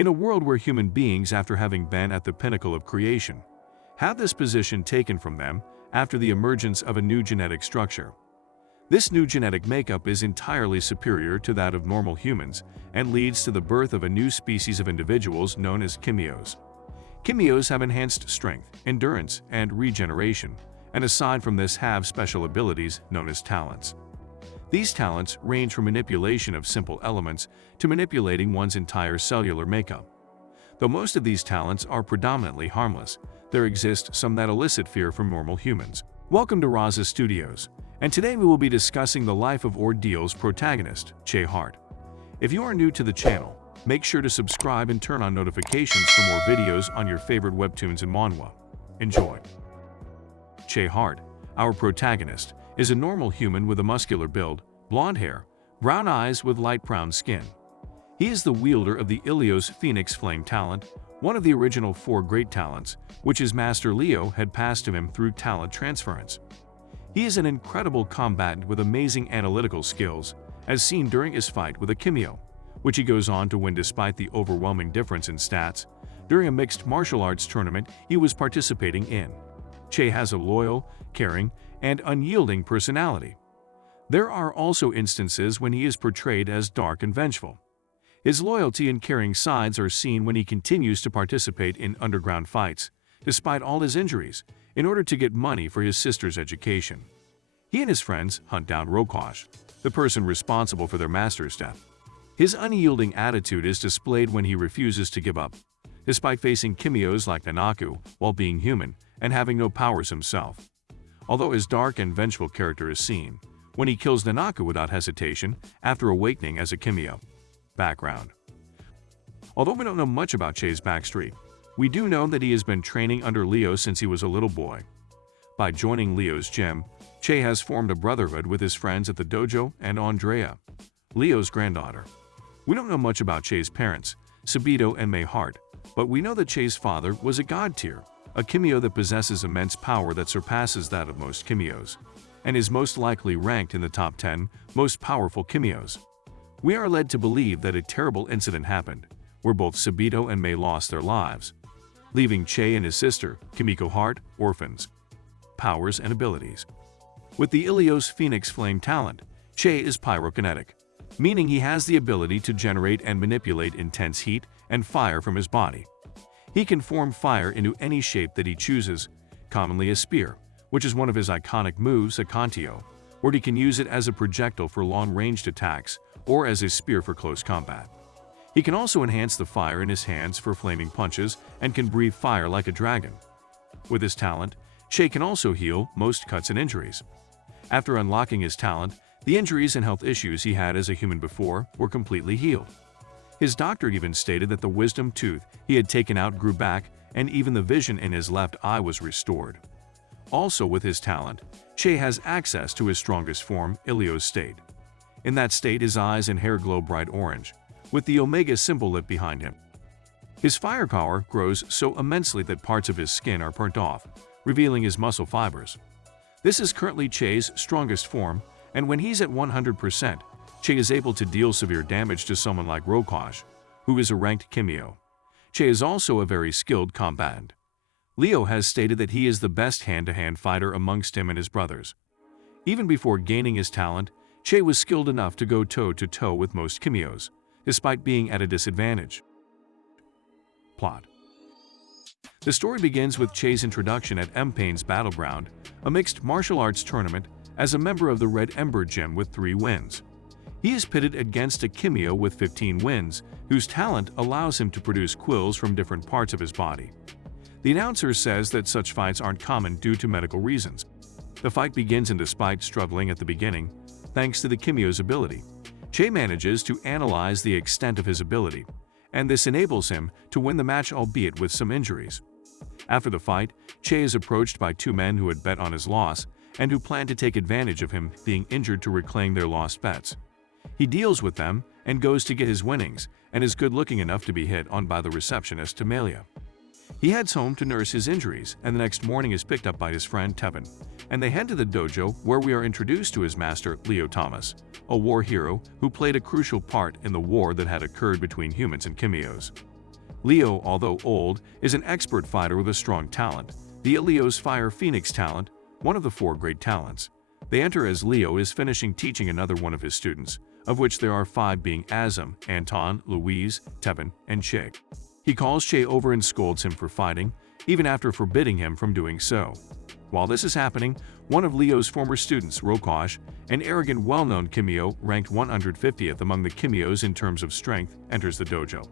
In a world where human beings, after having been at the pinnacle of creation, have this position taken from them after the emergence of a new genetic structure. This new genetic makeup is entirely superior to that of normal humans and leads to the birth of a new species of individuals known as Kimyos. Kimyos have enhanced strength, endurance, and regeneration, and aside from this have special abilities known as talents. These talents range from manipulation of simple elements to manipulating one's entire cellular makeup. Though most of these talents are predominantly harmless, there exist some that elicit fear from normal humans. Welcome to Raza Studios, and today we will be discussing the life of Ordeal's protagonist, Che Hart. If you are new to the channel, make sure to subscribe and turn on notifications for more videos on your favorite webtoons and manhwa. Enjoy! Che Hart, our protagonist, is a normal human with a muscular build, blonde hair, brown eyes with light brown skin. He is the wielder of the Ilios Phoenix Flame talent, one of the original 4 great talents, which his master Leo had passed to him through talent transference. He is an incredible combatant with amazing analytical skills, as seen during his fight with a Kimyo, which he goes on to win despite the overwhelming difference in stats during a mixed martial arts tournament he was participating in. Che has a loyal, caring, and unyielding personality. There are also instances when he is portrayed as dark and vengeful. His loyalty and caring sides are seen when he continues to participate in underground fights, despite all his injuries, in order to get money for his sister's education. He and his friends hunt down Rokosh, the person responsible for their master's death. His unyielding attitude is displayed when he refuses to give up, despite facing Kimyos like Nanaku while being human and having no powers himself. Although his dark and vengeful character is seen when he kills Nanaku without hesitation after awakening as a Kimyo. Background. Although we don't know much about Che's backstory, we do know that he has been training under Leo since he was a little boy. By joining Leo's gym, Che has formed a brotherhood with his friends at the dojo and Andrea, Leo's granddaughter. We don't know much about Che's parents, Sabito and May Hart, but we know that Che's father was a god tier, a Kimyo that possesses immense power that surpasses that of most Kimyos, and is most likely ranked in the top 10 most powerful Kimyos. We are led to believe that a terrible incident happened, where both Sabito and May lost their lives, leaving Che and his sister, Kimiko Hart, orphans. Powers and abilities. With the Ilios Phoenix Flame talent, Che is pyrokinetic, meaning he has the ability to generate and manipulate intense heat and fire from his body. He can form fire into any shape that he chooses, commonly a spear, which is one of his iconic moves, a Kantio, or he can use it as a projectile for long-ranged attacks or as a spear for close combat. He can also enhance the fire in his hands for flaming punches and can breathe fire like a dragon. With his talent, Che can also heal most cuts and injuries. After unlocking his talent, the injuries and health issues he had as a human before were completely healed. His doctor even stated that the wisdom tooth he had taken out grew back and even the vision in his left eye was restored. Also with his talent, Che has access to his strongest form, Ilios state. In that state, his eyes and hair glow bright orange, with the Omega symbol lit behind him. His firepower grows so immensely that parts of his skin are burnt off, revealing his muscle fibers. This is currently Che's strongest form, and when he's at 100%, Che is able to deal severe damage to someone like Rokosh, who is a ranked Kimyo. Che is also a very skilled combatant. Leo has stated that he is the best hand-to-hand fighter amongst him and his brothers. Even before gaining his talent, Che was skilled enough to go toe-to-toe with most Kimyos, despite being at a disadvantage. Plot. The story begins with Che's introduction at M-Pain's Battleground, a mixed martial arts tournament, as a member of the Red Ember Gym with 3 wins. He is pitted against a Kimyo with 15 wins, whose talent allows him to produce quills from different parts of his body. The announcer says that such fights aren't common due to medical reasons. The fight begins, and despite struggling at the beginning, thanks to the Kimyo's ability, Che manages to analyze the extent of his ability, and this enables him to win the match, albeit with some injuries. After the fight, Che is approached by 2 men who had bet on his loss and who plan to take advantage of him being injured to reclaim their lost bets. He deals with them and goes to get his winnings, and is good-looking enough to be hit on by the receptionist Tamalia. He heads home to nurse his injuries, and the next morning is picked up by his friend Tevin, and they head to the dojo where we are introduced to his master, Leo Thomas, a war hero who played a crucial part in the war that had occurred between humans and Kimyos. Leo, although old, is an expert fighter with a strong talent, the Ilios Fire Phoenix talent, one of the 4 great talents. They enter as Leo is finishing teaching another one of his students, of which there are 5 being Azam, Anton, Louise, Tevin, and Che. He calls Che over and scolds him for fighting, even after forbidding him from doing so. While this is happening, one of Leo's former students, Rokosh, an arrogant well-known Kimyo ranked 150th among the Kimyos in terms of strength, enters the dojo.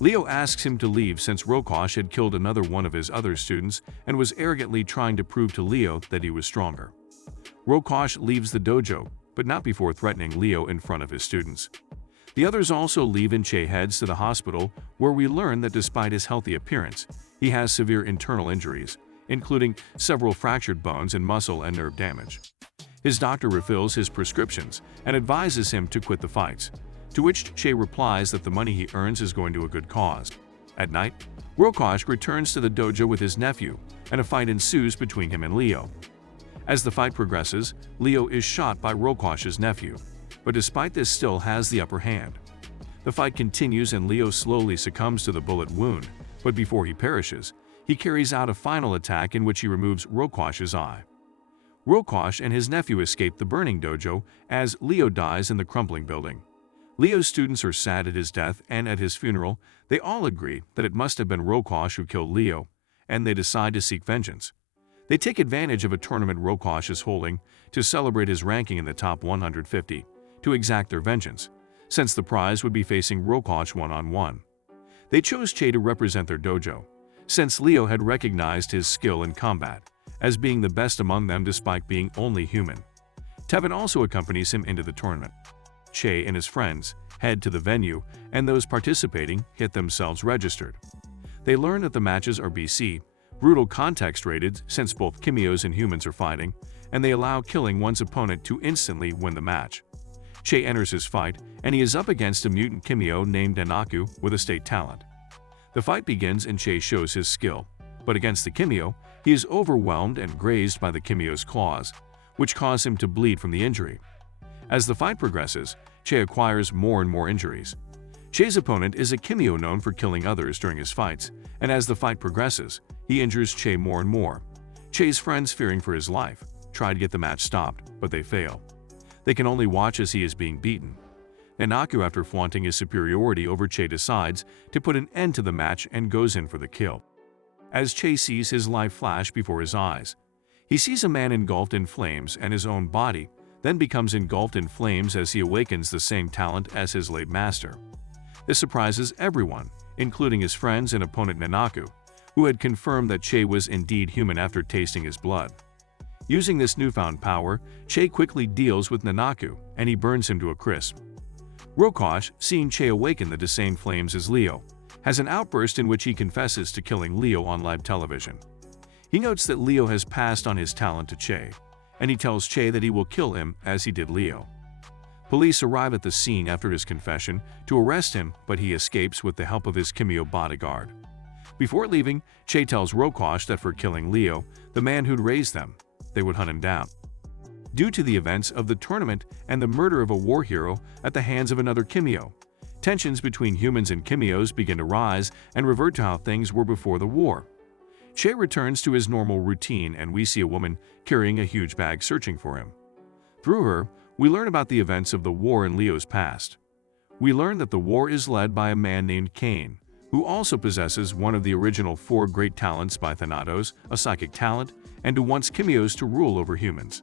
Leo asks him to leave since Rokosh had killed another one of his other students and was arrogantly trying to prove to Leo that he was stronger. Rokosh leaves the dojo, but not before threatening Leo in front of his students. The others also leave and Che heads to the hospital, where we learn that despite his healthy appearance, he has severe internal injuries, including several fractured bones and muscle and nerve damage. His doctor refills his prescriptions and advises him to quit the fights, to which Che replies that the money he earns is going to a good cause. At night, Rokosh returns to the dojo with his nephew, and a fight ensues between him and Leo. As the fight progresses, Leo is shot by Rokosh's nephew, but despite this still has the upper hand. The fight continues and Leo slowly succumbs to the bullet wound, but before he perishes, he carries out a final attack in which he removes Rokosh's eye. Rokosh and his nephew escape the burning dojo as Leo dies in the crumbling building. Leo's students are sad at his death, and at his funeral, they all agree that it must have been Rokosh who killed Leo, and they decide to seek vengeance. They take advantage of a tournament Rokosh is holding to celebrate his ranking in the top 150, to exact their vengeance, since the prize would be facing Rokosh one-on-one. They chose Che to represent their dojo, since Leo had recognized his skill in combat, as being the best among them despite being only human. Tevin also accompanies him into the tournament. Che and his friends head to the venue, and those participating get themselves registered. They learn that the matches are BC, brutal context rated since both Kimyos and humans are fighting, and they allow killing one's opponent to instantly win the match. Che enters his fight, and he is up against a mutant Kimyo named Nanaku with a state talent. The fight begins and Che shows his skill, but against the Kimyo, he is overwhelmed and grazed by the Kimyo's claws, which cause him to bleed from the injury. As the fight progresses, Che acquires more and more injuries. Che's opponent is a Kimyo known for killing others during his fights, and as the fight progresses, he injures Che more and more. Che's friends, fearing for his life, try to get the match stopped, but they fail. They can only watch as he is being beaten. Nanaku, after flaunting his superiority over Che, decides to put an end to the match and goes in for the kill. As Che sees his life flash before his eyes, he sees a man engulfed in flames, and his own body then becomes engulfed in flames as he awakens the same talent as his late master. This surprises everyone, including his friends and opponent Nanaku, who had confirmed that Che was indeed human after tasting his blood. Using this newfound power, Che quickly deals with Nanaku, and he burns him to a crisp. Rokosh, seeing Che awaken the same flames as Leo, has an outburst in which he confesses to killing Leo on live television. He notes that Leo has passed on his talent to Che, and he tells Che that he will kill him as he did Leo. Police arrive at the scene after his confession to arrest him, but he escapes with the help of his Kimyo bodyguard. Before leaving, Che tells Rokosh that for killing Leo, the man who'd raised them, they would hunt him down. Due to the events of the tournament and the murder of a war hero at the hands of another Kimyo, tensions between humans and Kimyos begin to rise and revert to how things were before the war. Che returns to his normal routine, and we see a woman carrying a huge bag searching for him. Through her, we learn about the events of the war in Leo's past. We learn that the war is led by a man named Cain, who also possesses one of the original 4 great talents by Thanatos, a psychic talent, and who wants Kimyos to rule over humans.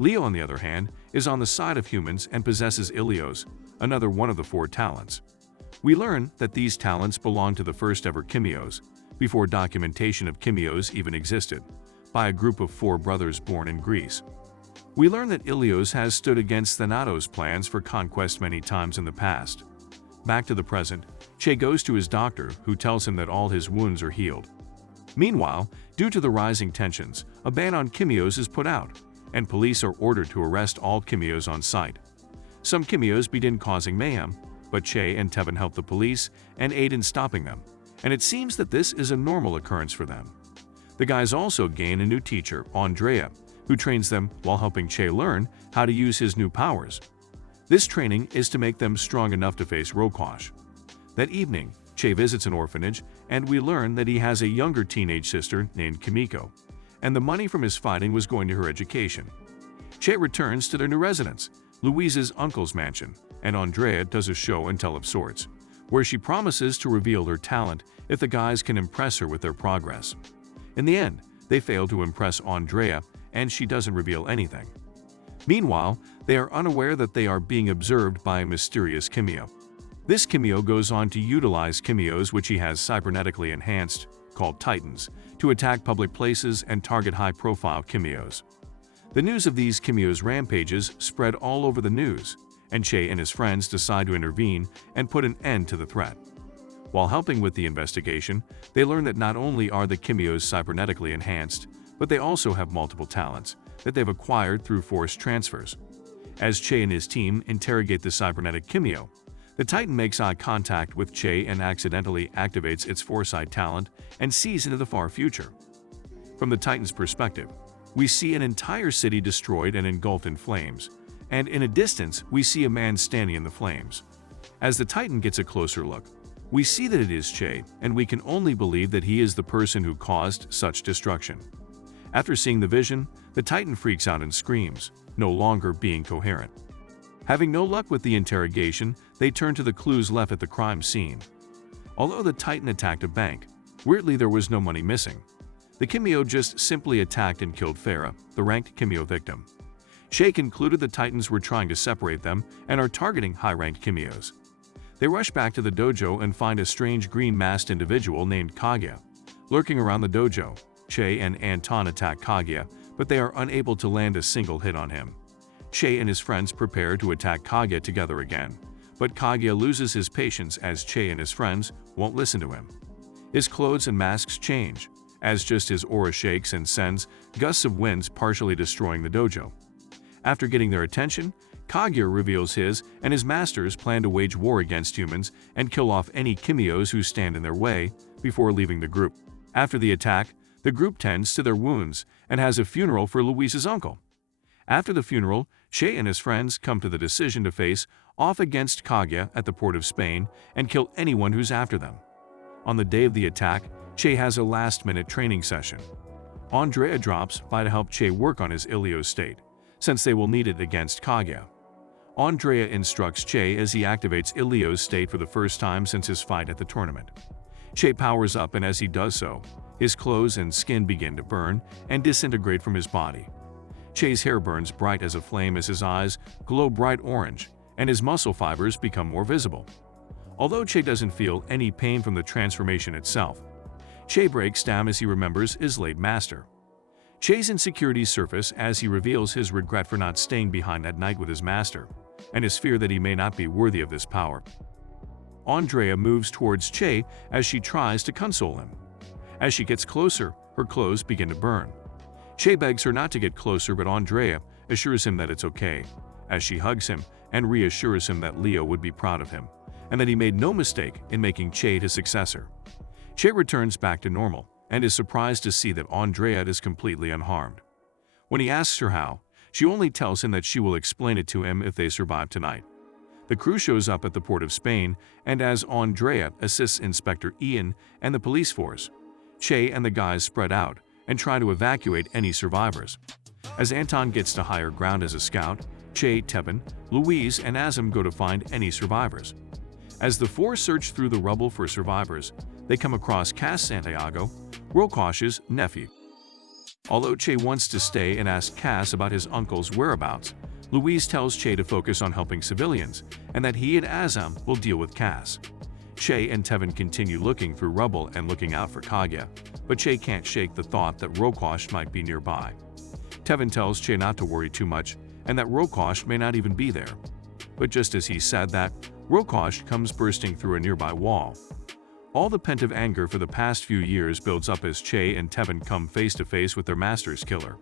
Leo, on the other hand, is on the side of humans and possesses Ilios, another one of the 4 talents. We learn that these talents belong to the first ever Kimyos, before documentation of Kimyos even existed, by a group of 4 brothers born in Greece. We learn that Ilios has stood against Thanatos' plans for conquest many times in the past. Back to the present, Che goes to his doctor, who tells him that all his wounds are healed. Meanwhile, due to the rising tensions, a ban on Kimyos is put out, and police are ordered to arrest all Kimyos on site. Some Kimyos begin causing mayhem, but Che and Tevin help the police and aid in stopping them, and it seems that this is a normal occurrence for them. The guys also gain a new teacher, Andrea, who trains them while helping Che learn how to use his new powers. This training is to make them strong enough to face Rokosh. That evening, Che visits an orphanage, and we learn that he has a younger teenage sister named Kimyo, and the money from his fighting was going to her education. Che returns to their new residence, Louise's uncle's mansion, and Andrea does a show and tell of sorts, where she promises to reveal her talent if the guys can impress her with their progress. In the end, they fail to impress Andrea, and she doesn't reveal anything. Meanwhile, they are unaware that they are being observed by a mysterious Kimyo. This Kimyo goes on to utilize Kimyos which he has cybernetically enhanced, called Titans, to attack public places and target high-profile Kimyos. The news of these Kimyos' rampages spread all over the news, and Che and his friends decide to intervene and put an end to the threat. While helping with the investigation, they learn that not only are the Kimyos cybernetically enhanced, but they also have multiple talents that they've acquired through forced transfers. As Che and his team interrogate the cybernetic Kimyo, the Titan makes eye contact with Che and accidentally activates its foresight talent and sees into the far future. From the Titan's perspective, we see an entire city destroyed and engulfed in flames, and in a distance we see a man standing in the flames. As the Titan gets a closer look, we see that it is Che, and we can only believe that he is the person who caused such destruction. After seeing the vision, the Titan freaks out and screams, no longer being coherent. Having no luck with the interrogation, they turn to the clues left at the crime scene. Although the Titan attacked a bank, weirdly there was no money missing. The Kimyo just simply attacked and killed Farah, the ranked Kimyo victim. Che concluded the Titans were trying to separate them and are targeting high-ranked Kimyos. They rush back to the dojo and find a strange green-masked individual named Kaguya. Lurking around the dojo, Che and Anton attack Kaguya, but they are unable to land a single hit on him. Che and his friends prepare to attack Kaguya together again, but Kaguya loses his patience as Che and his friends won't listen to him. His clothes and masks change, as just his aura shakes and sends gusts of winds partially destroying the dojo. After getting their attention, Kaguya reveals his and his masters plan to wage war against humans and kill off any Kimyos who stand in their way before leaving the group. After the attack, the group tends to their wounds and has a funeral for Louise's uncle. After the funeral, Che and his friends come to the decision to face off against Kaguya at the port of Spain and kill anyone who's after them. On the day of the attack, Che has a last-minute training session. Andrea drops by to help Che work on his Ilio state, since they will need it against Kaguya. Andrea instructs Che as he activates Ilio's state for the first time since his fight at the tournament. Che powers up, and as he does so, his clothes and skin begin to burn and disintegrate from his body. Che's hair burns bright as a flame as his eyes glow bright orange, and his muscle fibers become more visible. Although Che doesn't feel any pain from the transformation itself, Che breaks down as he remembers his late master. Che's insecurities surface as he reveals his regret for not staying behind at night with his master, and his fear that he may not be worthy of this power. Andrea moves towards Che as she tries to console him. As she gets closer, her clothes begin to burn. Che begs her not to get closer, but Andrea assures him that it's okay, as she hugs him and reassures him that Leo would be proud of him, and that he made no mistake in making Che his successor. Che returns back to normal and is surprised to see that Andrea is completely unharmed. When he asks her how, she only tells him that she will explain it to him if they survive tonight. The crew shows up at the port of Spain, and as Andrea assists Inspector Ian and the police force, Che and the guys spread out and try to evacuate any survivors. As Anton gets to higher ground as a scout, Che, Tevin, Louise, and Azam go to find any survivors. As the four search through the rubble for survivors, they come across Cass Santiago, Rokosh's nephew. Although Che wants to stay and ask Cass about his uncle's whereabouts, Louise tells Che to focus on helping civilians and that he and Azam will deal with Cass. Che and Tevin continue looking through rubble and looking out for Kaguya, but Che can't shake the thought that Rokosh might be nearby. Tevin tells Che not to worry too much and that Rokosh may not even be there. But just as he said that, Rokosh comes bursting through a nearby wall. All the pent-up anger for the past few years builds up as Che and Tevin come face to face with their master's killer.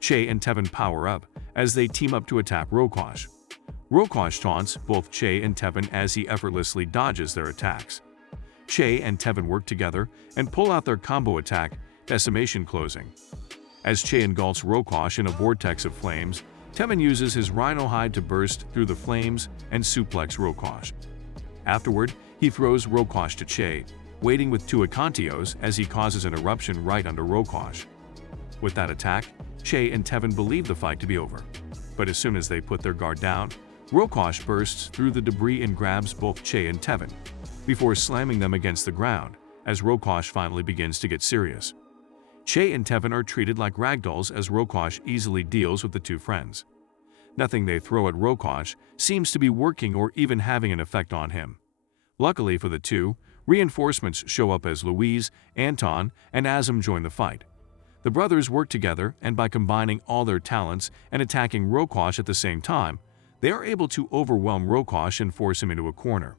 Che and Tevin power up as they team up to attack Rokosh. Rokosh taunts both Che and Tevin as he effortlessly dodges their attacks. Che and Tevin work together and pull out their combo attack, Decimation Closing. As Che engulfs Rokosh in a vortex of flames, Tevin uses his rhino hide to burst through the flames and suplex Rokosh. Afterward, He throws Rokosh to Che, waiting with 2 Akantios as he causes an eruption right under Rokosh. With that attack, Che and Tevin believe the fight to be over. But as soon as they put their guard down, Rokosh bursts through the debris and grabs both Che and Tevin, before slamming them against the ground, as Rokosh finally begins to get serious. Che and Tevin are treated like ragdolls as Rokosh easily deals with the 2 friends. Nothing they throw at Rokosh seems to be working or even having an effect on him. Luckily for the 2, reinforcements show up as Louise, Anton, and Azam join the fight. The brothers work together, and by combining all their talents and attacking Rokosh at the same time, they are able to overwhelm Rokosh and force him into a corner.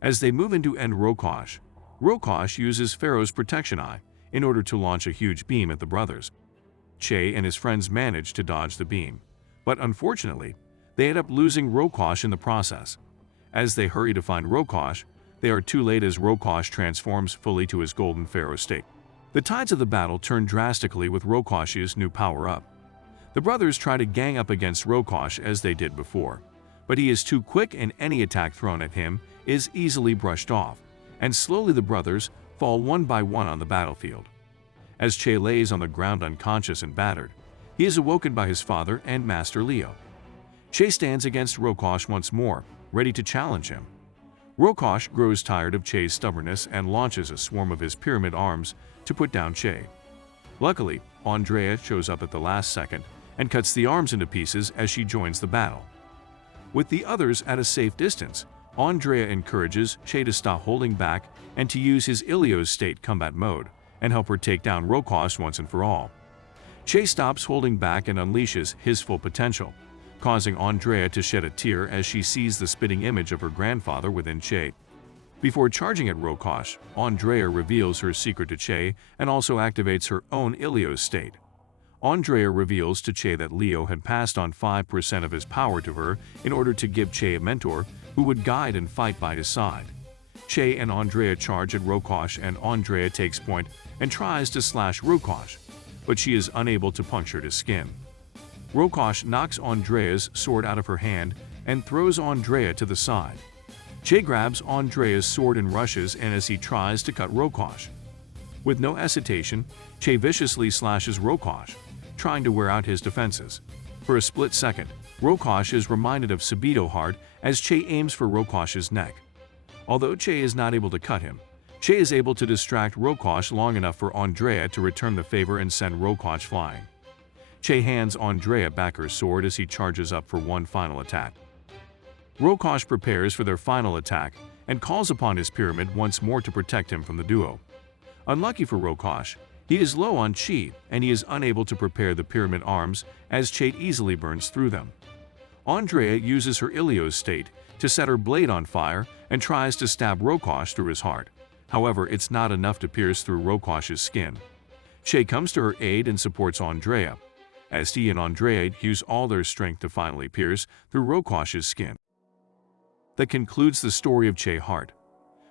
As they move in to end Rokosh, Rokosh uses Pharaoh's protection eye in order to launch a huge beam at the brothers. Che and his friends manage to dodge the beam, but unfortunately, they end up losing Rokosh in the process. As they hurry to find Rokosh, they are too late as Rokosh transforms fully to his golden pharaoh state. The tides of the battle turn drastically with Rokosh's new power-up. The brothers try to gang up against Rokosh as they did before, but he is too quick and any attack thrown at him is easily brushed off, and slowly the brothers fall one by one on the battlefield. As Che lays on the ground unconscious and battered, he is awoken by his father and Master Leo. Che stands against Rokosh once more, ready to challenge him. Rokosh grows tired of Che's stubbornness and launches a swarm of his pyramid arms to put down Che. Luckily, Andrea shows up at the last second and cuts the arms into pieces as she joins the battle. With the others at a safe distance, Andrea encourages Che to stop holding back and to use his Ilios state combat mode and help her take down Rokosh once and for all. Che stops holding back and unleashes his full potential, causing Andrea to shed a tear as she sees the spitting image of her grandfather within Che. Before charging at Rokosh, Andrea reveals her secret to Che and also activates her own Ilios state. Andrea reveals to Che that Leo had passed on 5% of his power to her in order to give Che a mentor who would guide and fight by his side. Che and Andrea charge at Rokosh and Andrea takes point and tries to slash Rokosh, but she is unable to puncture his skin. Rokosh knocks Andrea's sword out of her hand and throws Andrea to the side. Che grabs Andrea's sword and rushes in as he tries to cut Rokosh. With no hesitation, Che viciously slashes Rokosh, trying to wear out his defenses. For a split second, Rokosh is reminded of Subito Heart as Che aims for Rokosh's neck. Although Che is not able to cut him, Che is able to distract Rokosh long enough for Andrea to return the favor and send Rokosh flying. Che hands Andrea back her sword as he charges up for one final attack. Rokosh prepares for their final attack and calls upon his pyramid once more to protect him from the duo. Unlucky for Rokosh, he is low on chi and he is unable to prepare the pyramid arms as Che easily burns through them. Andrea uses her Ilios state to set her blade on fire and tries to stab Rokosh through his heart. However, it's not enough to pierce through Rokosh's skin. Che comes to her aid and supports Andrea, as he and Andrea use all their strength to finally pierce through Rokosh's skin. That concludes the story of Che Heart.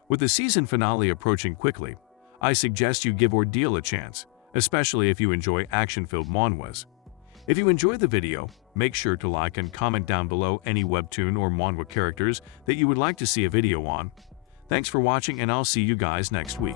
With the season finale approaching quickly, I suggest you give Ordeal a chance, especially if you enjoy action-filled manhwas. If you enjoyed the video, make sure to like and comment down below any webtoon or manhwa characters that you would like to see a video on. Thanks for watching and I'll see you guys next week.